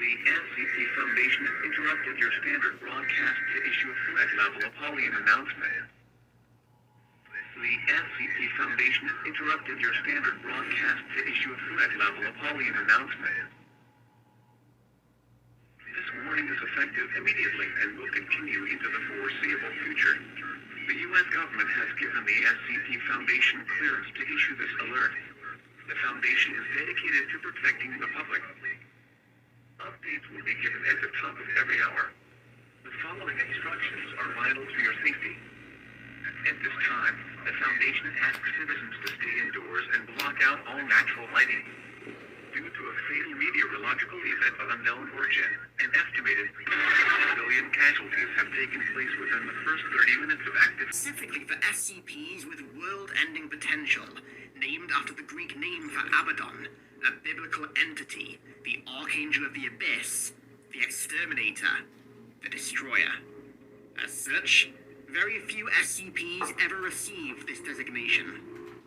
The SCP Foundation interrupted your standard broadcast to issue a threat-level Apollyon announcement. The SCP Foundation interrupted your standard broadcast to issue a threat-level Apollyon announcement. This warning is effective immediately and will continue into the foreseeable future. The U.S. government has given the SCP Foundation clearance to issue this alert. The Foundation is dedicated to protecting the public. Updates will be given at the top of every hour. The following instructions are vital to your safety. At this time, the Foundation asks citizens to stay indoors and block out all natural lighting. Due to a fatal meteorological event of unknown origin, an estimated 1 billion casualties have taken place within the first 30 minutes of active... Specifically for SCPs with world-ending potential, named after the Greek name for Abaddon, a biblical entity, the Archangel of the Abyss, the Exterminator, the Destroyer. As such, very few SCPs ever received this designation.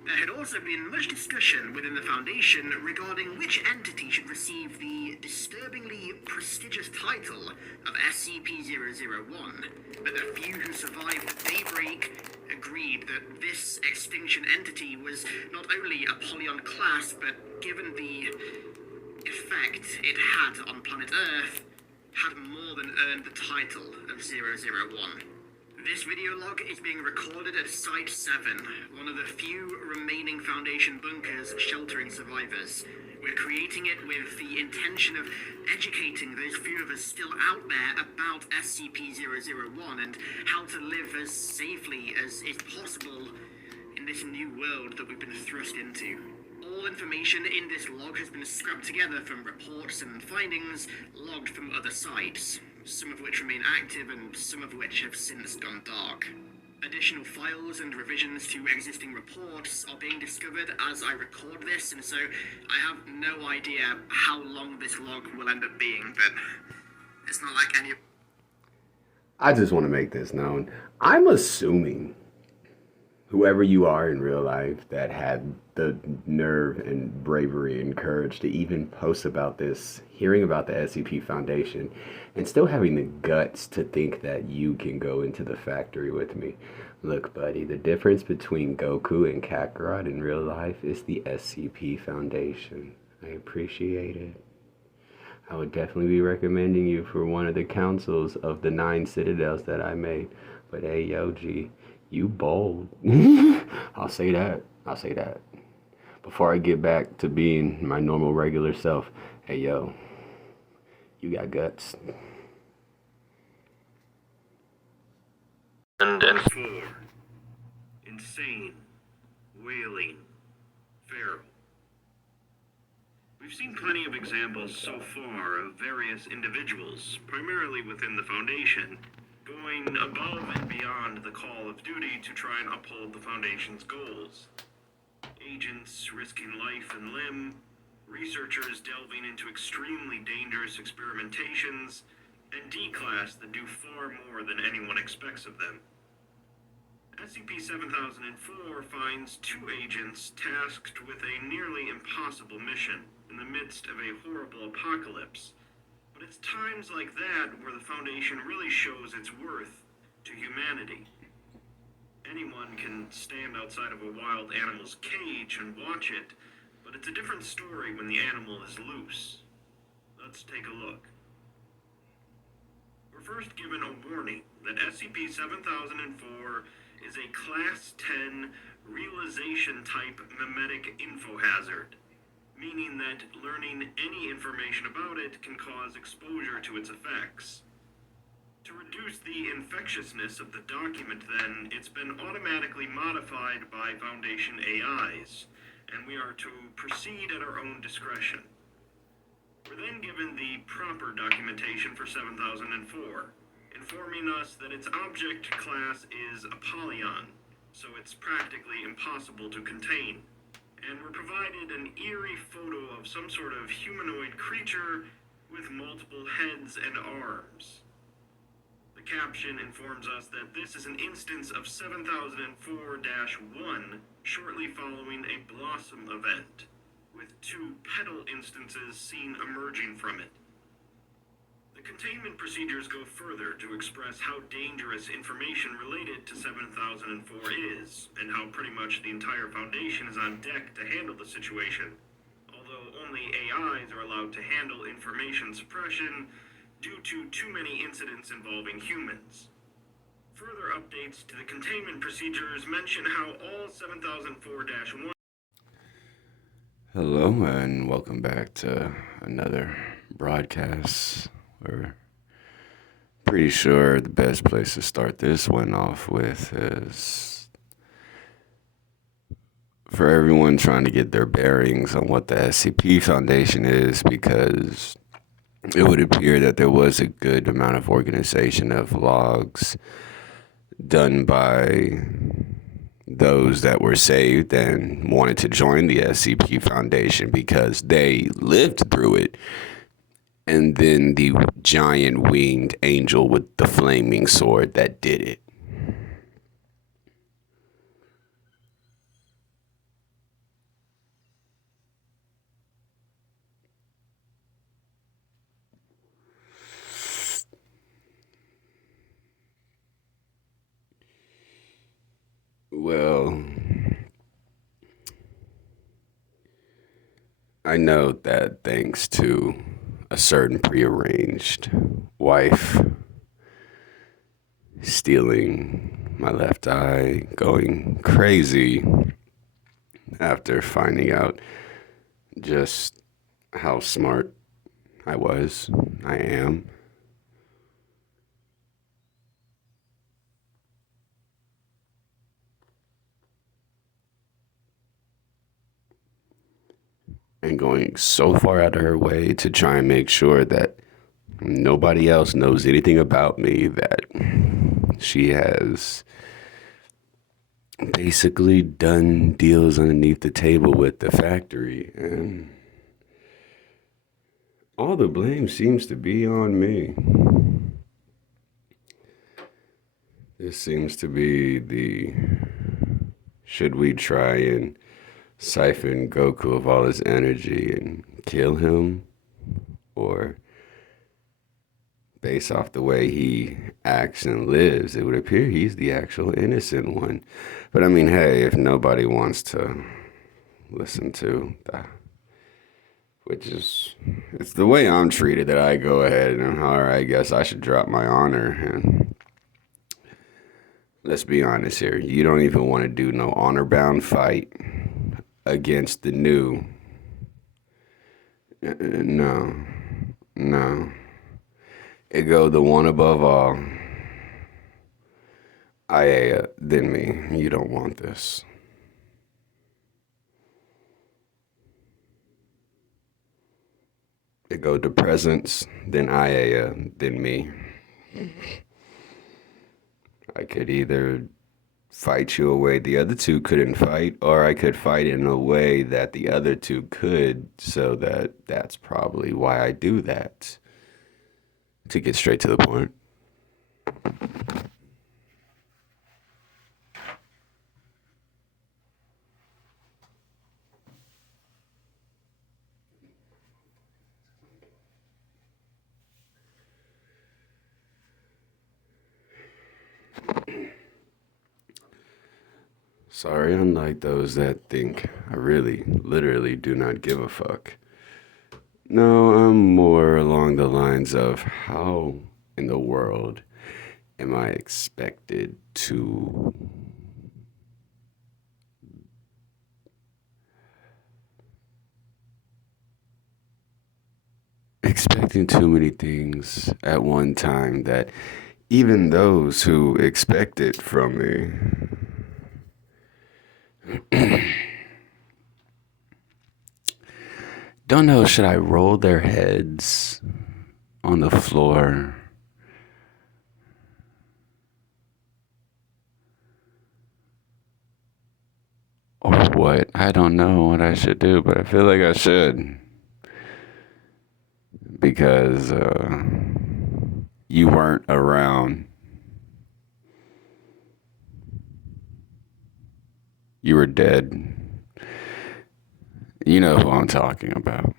There had also been much discussion within the Foundation regarding which entity should receive the disturbingly prestigious title of SCP-001, but the few who survived the Daybreak agreed that this extinction entity was not only Apollyon class, but given the effect it had on planet Earth, had more than earned the title of 001. This video log is being recorded at Site 7, one of the few remaining Foundation bunkers sheltering survivors. We're creating it with the intention of educating those few of us still out there about SCP-001 and how to live as safely as is possible in this new world that we've been thrust into. All information in this log has been scrubbed together from reports and findings logged from other sites, some of which remain active and some of which have since gone dark. Additional files and revisions to existing reports are being discovered as I record this, and so I have no idea how long this log will end up being, but it's not like any... I just want to make this known. I'm assuming whoever you are in real life that had the nerve and bravery and courage to even post about this, hearing about the SCP Foundation, and still having the guts to think that you can go into the factory with me. Look, buddy, the difference between Goku and Kakarot in real life is the SCP Foundation. I appreciate it. I would definitely be recommending you for one of the councils of the 9 citadels that I made. But hey, yo, G, you bold. I'll say that. Before I get back to being my normal, regular self, hey, yo, you got guts. And 4. Insane. Wailing. Feral. We've seen plenty of examples so far of various individuals, primarily within the Foundation, going above and beyond the call of duty to try and uphold the Foundation's goals. Agents risking life and limb, researchers delving into extremely dangerous experimentations, and D-Class that do far more than anyone expects of them. SCP-7004 finds 2 agents tasked with a nearly impossible mission in the midst of a horrible apocalypse. But it's times like that where the Foundation really shows its worth to humanity. Anyone can stand outside of a wild animal's cage and watch it, but it's a different story when the animal is loose. Let's take a look. We're first given a warning that SCP-7004 is a Class 10 realization-type memetic infohazard, meaning that learning any information about it can cause exposure to its effects. To reduce the infectiousness of the document, then, it's been automatically modified by Foundation AIs, and we are to proceed at our own discretion. We're then given the proper documentation for 7004, informing us that its object class is Apollyon, so it's practically impossible to contain. And we're provided an eerie photo of some sort of humanoid creature with multiple heads and arms. The caption informs us that this is an instance of 7004-1 shortly following a Blossom event, with 2 petal instances seen emerging from it. The containment procedures go further to express how dangerous information related to 7004 is, and how pretty much the entire Foundation is on deck to handle the situation, although only AIs are allowed to handle information suppression due to too many incidents involving humans. Further updates to the containment procedures mention how all 7004-1... Hello, and welcome back to another broadcast. We're pretty sure the best place to start this one off with is for everyone trying to get their bearings on what the SCP Foundation is, because it would appear that there was a good amount of organization of logs done by those that were saved and wanted to join the SCP Foundation because they lived through it. And then the giant winged angel with the flaming sword that did it. Well, I know that thanks to a certain prearranged wife stealing my left eye, going crazy after finding out just how smart I am. And going so far out of her way to try and make sure that nobody else knows anything about me, that she has basically done deals underneath the table with the factory. And all the blame seems to be on me. This seems to be the, should we try and siphon Goku of all his energy and kill him? Or based off the way he acts and lives, it would appear he's the actual innocent one. But I mean, hey, if nobody wants to listen to that, which is, it's the way I'm treated, that I go ahead and, all right, I guess I should drop my honor. And let's be honest here, you don't even want to do no honor-bound fight against the new. No. It go the one above all. Aya, then me. You don't want this. It go the presence, then Aya, then me. I could either fight you a way the other two couldn't fight, or I could fight in a way that the other two could, so that's probably why I do that. To get straight to the point. Sorry, unlike those that think I really, literally do not give a fuck. No, I'm more along the lines of how in the world am I expected to expecting too many things at one time that even those who expect it from me don't know, should I roll their heads on the floor? Or what? I don't know what I should do, but I feel like I should. Because you weren't around. You were dead. You know who I'm talking about.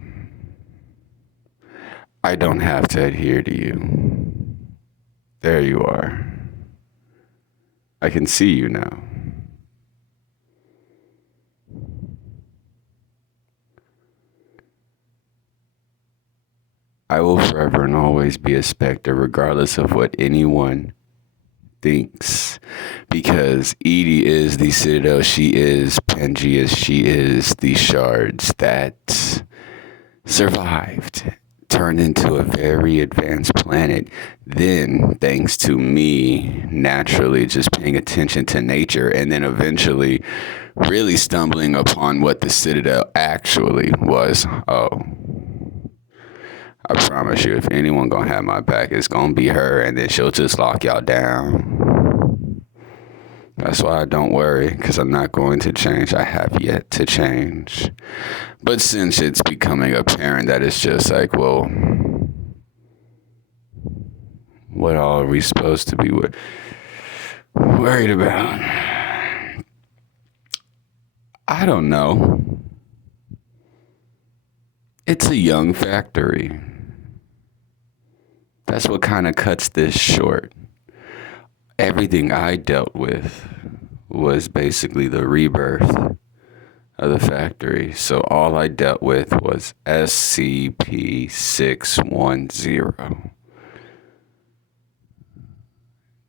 I don't have to adhere to you. There you are. I can see you now. I will forever and always be a Spectre, regardless of what anyone thinks. Because Edie is the Citadel, she is Pangaea, she is the shards that survived, turned into a very advanced planet. Then, thanks to me naturally just paying attention to nature, and then eventually really stumbling upon what the Citadel actually was. Oh, I promise you, if anyone gonna have my back, it's gonna be her, and then she'll just lock y'all down. That's why I don't worry, because I'm not going to change. I have yet to change. But since it's becoming apparent that it's just like, well, what all are we supposed to be worried about? I don't know. It's a young factory. That's what kind of cuts this short. Everything I dealt with was basically the rebirth of the factory. So all I dealt with was SCP-610.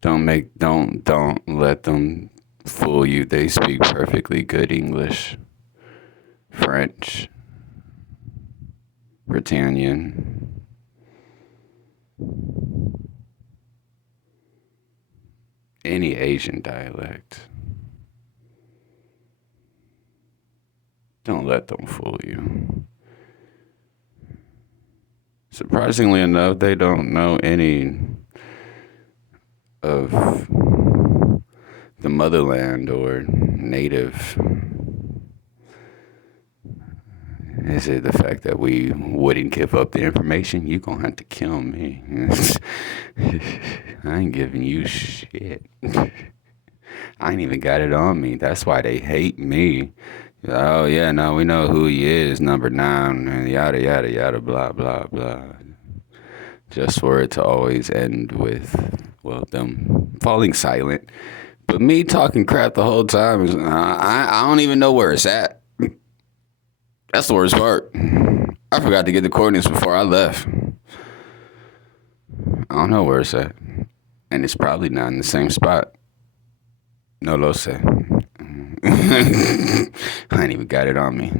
Don't let them fool you. They speak perfectly good English, French, Britannian. Any Asian dialect. Don't let them fool you. Surprisingly enough, they don't know any of the motherland or native. Is it the fact that we wouldn't give up the information? You gonna have to kill me. I ain't giving you shit. I ain't even got it on me. That's why they hate me. Oh yeah, no, we know who he is, number 9, and yada yada yada, blah blah blah. Just for it to always end with, well, them falling silent. But me talking crap the whole time is, I don't even know where it's at. That's the worst part. I forgot to get the coordinates before I left. I don't know where it's at. And it's probably not in the same spot. No lo sé. I ain't even got it on me.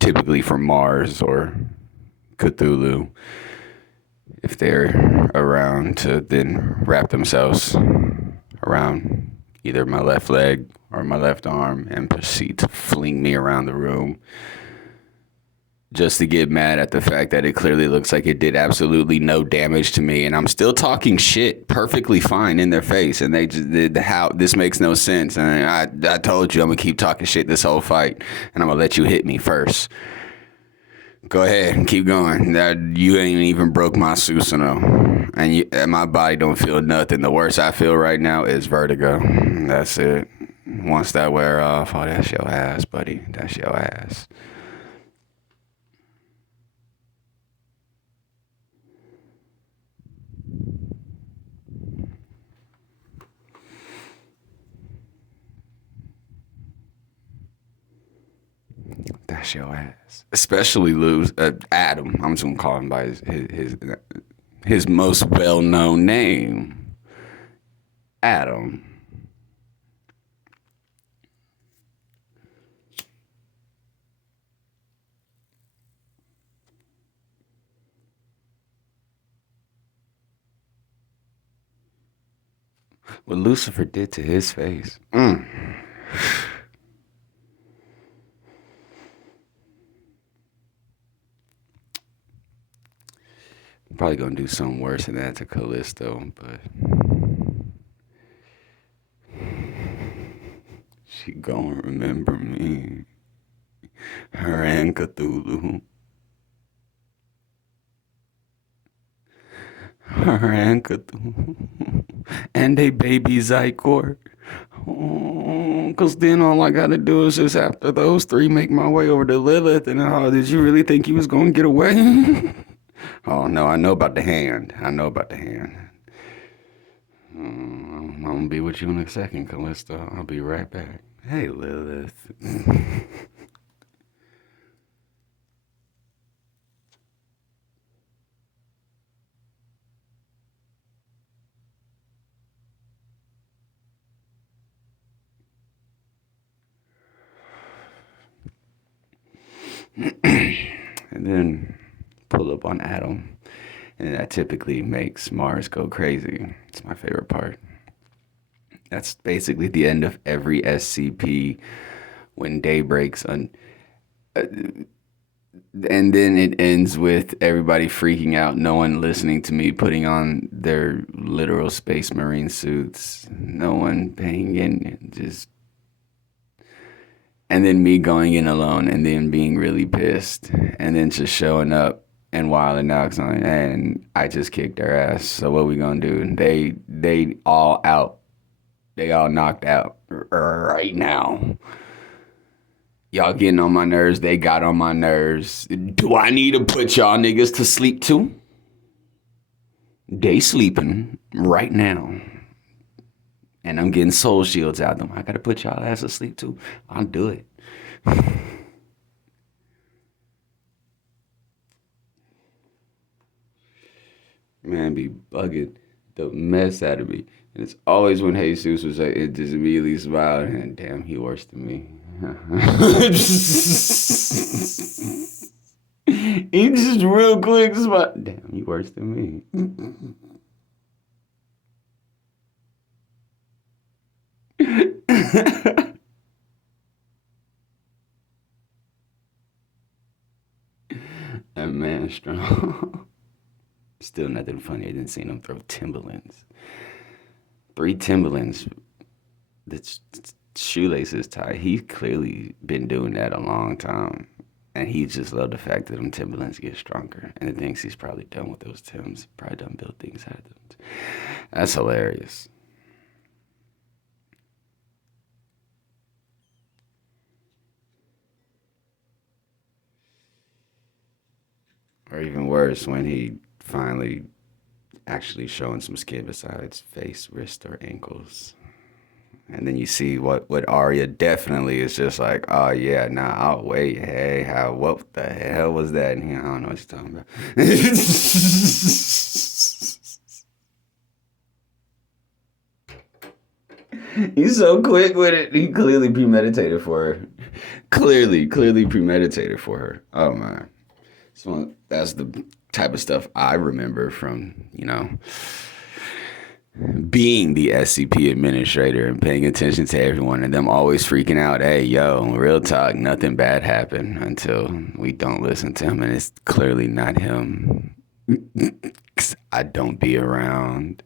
Typically from Mars or Cthulhu, if they're around to then wrap themselves around either my left leg or my left arm and proceed to fling me around the room, just to get mad at the fact that it clearly looks like it did absolutely no damage to me, and I'm still talking shit perfectly fine in their face, and they just did how this makes no sense. And I told you I'm gonna keep talking shit this whole fight, and I'm gonna let you hit me first. Go ahead and keep going. That you ain't even broke my Susanoo, and my body don't feel nothing. The worst I feel right now is vertigo. That's it. Once that wear off, oh, that's your ass, buddy. That's your ass. That's your ass. Especially Adam. I'm just gonna call him by his most well-known name, Adam. What Lucifer did to his face. I'm probably gonna do something worse than that to Callisto, but she gonna remember me. Her and Cthulhu. Her and Cthulhu. And a baby Zycor. Cause then all I gotta do is just after those 3 make my way over to Lilith, and did you really think he was gonna get away? Oh no, I know about the hand. I know about the hand. I'm gonna be with you in a second, Callisto. I'll be right back. Hey, Lilith. And then pull up on Adam. And that typically makes Mars go crazy. It's my favorite part. That's basically the end of every SCP when day breaks on. And then it ends with everybody freaking out, no one listening to me, putting on their literal space marine suits, no one paying in, just. And then me going in alone and then being really pissed and then just showing up and wilding out and I just kicked their ass. So what we gonna do? They all out. They all knocked out right now. Y'all getting on my nerves. They got on my nerves. Do I need to put y'all niggas to sleep too? They sleeping right now. And I'm getting soul shields out of them. I gotta put y'all ass to sleep too. I'll do it. Man, be bugging the mess out of me. And it's always when Jesus was like, it just immediately smiled, and damn, he worse than me. He just real quick smiled. Damn, he worse than me. That man strong. Still nothing funnier than seeing him throw Timberlands. 3 Timberlands. The shoelaces tied. He's clearly been doing that a long time. And he just loved the fact that them Timberlands get stronger. And the things he's probably done with those Timbs. Probably done built things out of them. That's hilarious. Or even worse, when he finally actually showing some skin besides face, wrist, or ankles. And then you see what Arya definitely is just like, oh yeah, nah, I'll wait. Hey, what the hell was that? And I don't know what you're talking about. He's so quick with it. He clearly premeditated for her. Clearly premeditated for her. Oh man. So that's the type of stuff I remember from, being the SCP administrator and paying attention to everyone and them always freaking out. Hey, yo, real talk, nothing bad happened until we don't listen to him. And it's clearly not him. 'Cause I don't be around.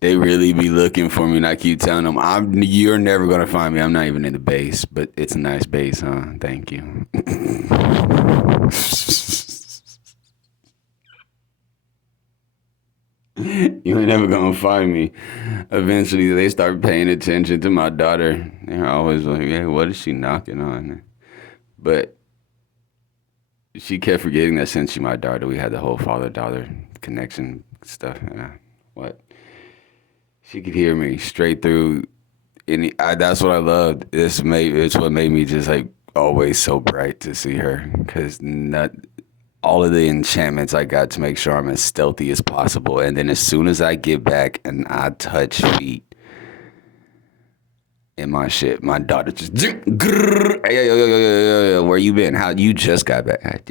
They really be looking for me, and I keep telling them, you're never going to find me. I'm not even in the base, but it's a nice base, huh? Thank you. You ain't never going to find me. Eventually, they start paying attention to my daughter. They're always like, hey, what is she knocking on? But she kept forgetting that since she's my daughter, we had the whole father-daughter connection stuff. What? She could hear me straight through. That's what I loved. It's what made me just like always so bright to see her, because not all of the enchantments I got to make sure I'm as stealthy as possible. And then as soon as I get back and I touch feet in my shit, my daughter just, hey, where you been? How you just got back?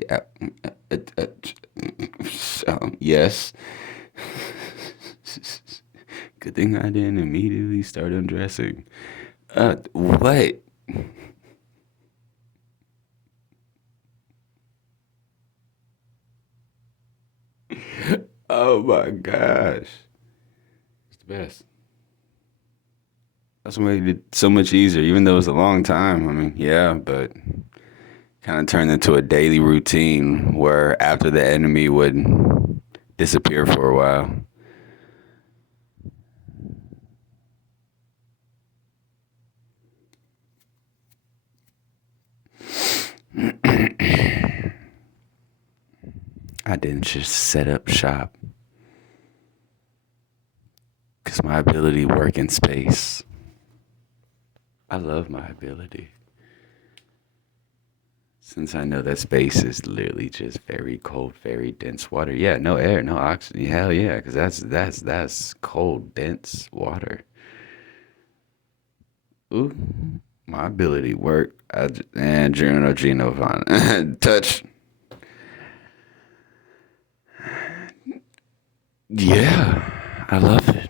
Yes. Good thing I didn't immediately start undressing. What? Oh my gosh. It's the best. That's what made it so much easier, even though it was a long time. I mean, yeah, but kind of turned into a daily routine where after the enemy would disappear for a while. I didn't just set up shop. Because my ability work in space. I love my ability. Since I know that space is literally just very cold, very dense water. Yeah, no air, no oxygen. Hell yeah, because that's cold, dense water. Ooh, my ability work. And Geno touch. Yeah, I love it.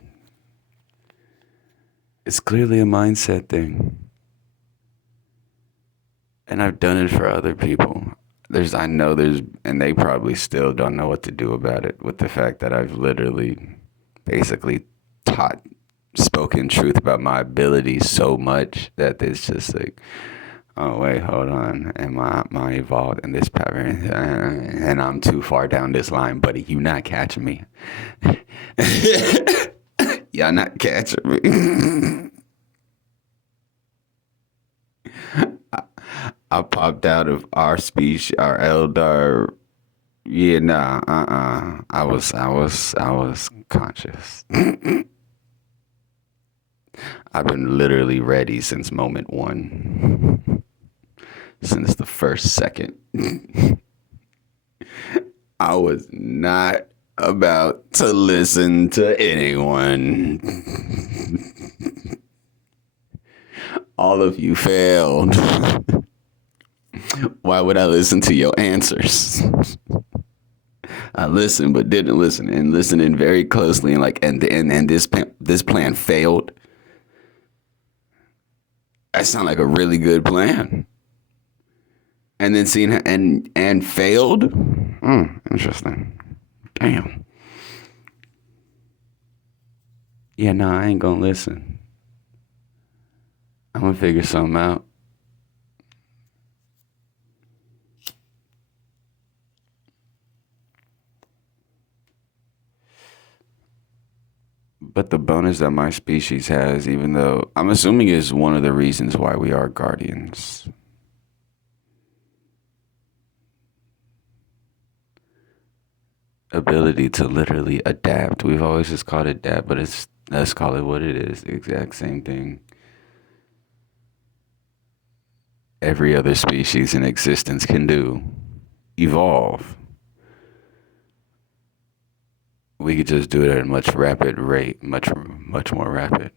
It's clearly a mindset thing. And I've done it for other people. And they probably still don't know what to do about it with the fact that I've literally basically spoken truth about my abilities so much that it's just like, oh wait, hold on, am I evolved in this pattern? And I'm too far down this line, buddy. You not catching me. Y'all not catching me. I popped out of our speech, our elder. Yeah, nah, I was conscious. I've been literally ready since moment one. Since the first second. I was not about to listen to anyone. All of you failed. Why would I listen to your answers? I listened but didn't listen, and listening very closely, and this plan failed. That sounded like a really good plan. And then seeing and failed. Interesting. Damn. Yeah, nah, I ain't gonna listen. I'm gonna figure something out. But the bonus that my species has, even though I'm assuming is one of the reasons why we are guardians. Ability to literally adapt. We've always just called it adapt, but let's call it what it is. The exact same thing. Every other species in existence can do. Evolve. We could just do it at a much rapid rate, much more rapid.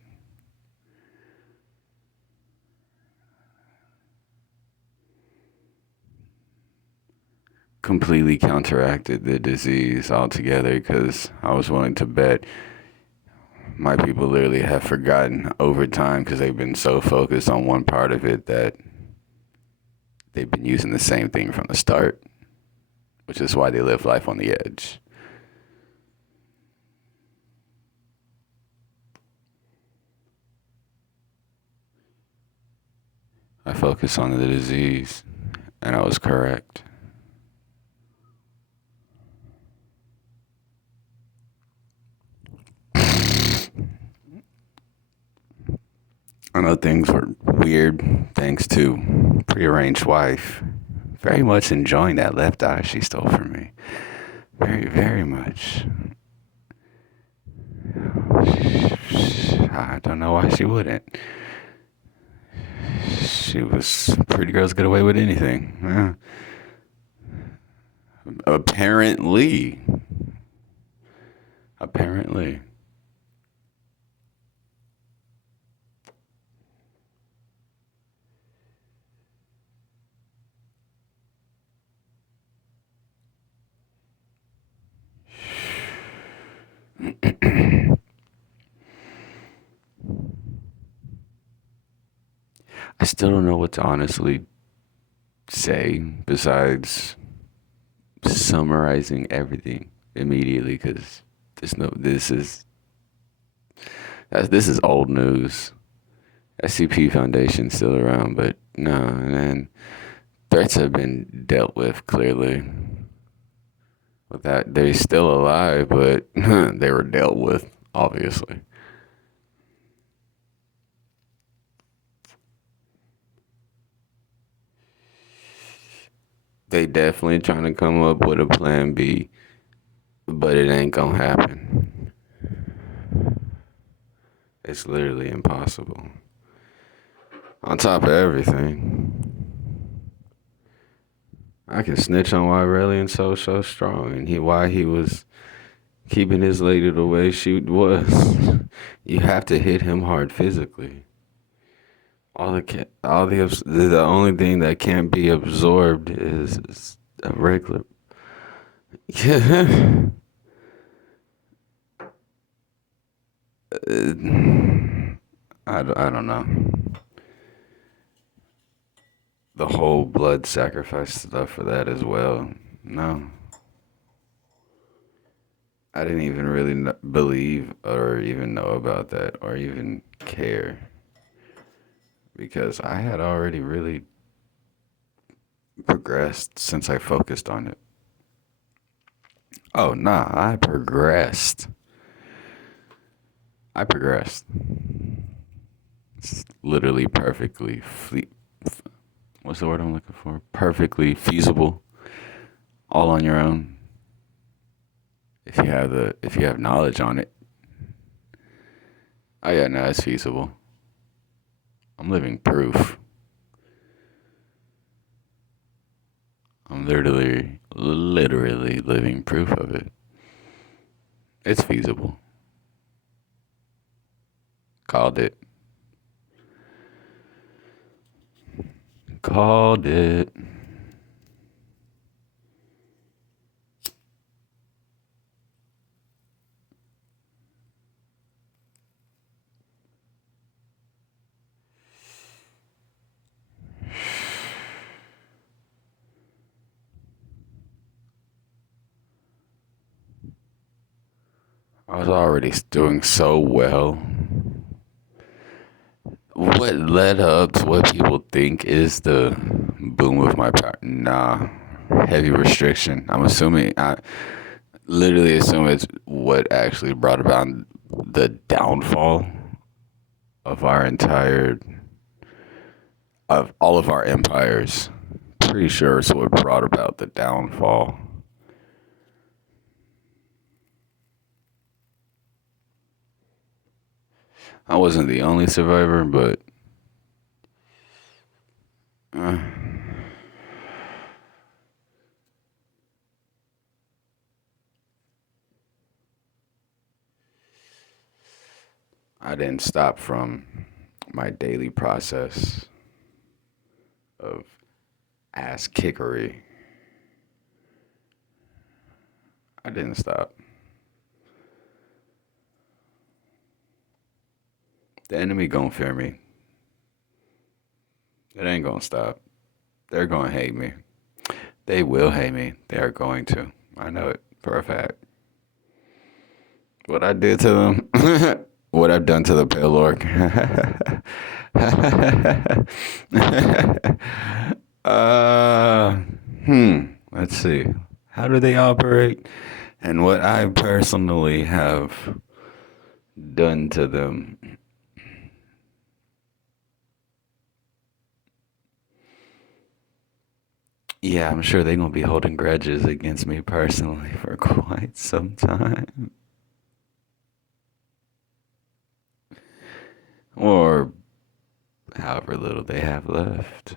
Completely counteracted the disease altogether because I was willing to bet my people literally have forgotten over time because they've been so focused on one part of it that they've been using the same thing from the start, which is why they live life on the edge. I focused on the disease, and I was correct. I know things were weird thanks to prearranged wife. Very much enjoying that left eye she stole from me. Very, very much. I don't know why she wouldn't. Pretty girls get away with anything. Yeah. Apparently. I still don't know what to honestly say besides summarizing everything immediately because this is old news. SCP Foundation's still around, but no, and threats have been dealt with clearly. With that, they're still alive, but they were dealt with, obviously. They definitely trying to come up with a plan B. But it ain't gonna happen. It's literally impossible. On top of everything, I can snitch on why Aurelian's so strong and why he was keeping his lady the way she was. You have to hit him hard physically. The only thing that can't be absorbed is a regular. Yeah. I don't know. The whole blood sacrifice stuff for that as well. No. I didn't even really believe or even know about that or even care because I had already really progressed since I focused on it. Oh, nah, I progressed. It's literally perfectly what's the word I'm looking for? Perfectly feasible all on your own. If you have knowledge on it. Oh yeah, no, it's feasible. I'm living proof. I'm literally living proof of it. It's feasible. Called it. Called it. I was already doing so well. What led up to what people think is the boom of my power? Nah, heavy restriction. I'm assuming, I literally assume it's what actually brought about the downfall of of all of our empires. Pretty sure it's what brought about the downfall. I wasn't the only survivor, but I didn't stop from my daily process of ass kickery. I didn't stop. The enemy gonna fear me. It ain't gonna stop. They're gonna hate me. They will hate me. They are going to. I know it for a fact. What I did to them, what I've done to the Pale Orc. Let's see. How do they operate? And what I personally have done to them. Yeah, I'm sure they're going to be holding grudges against me personally for quite some time. Or however little they have left.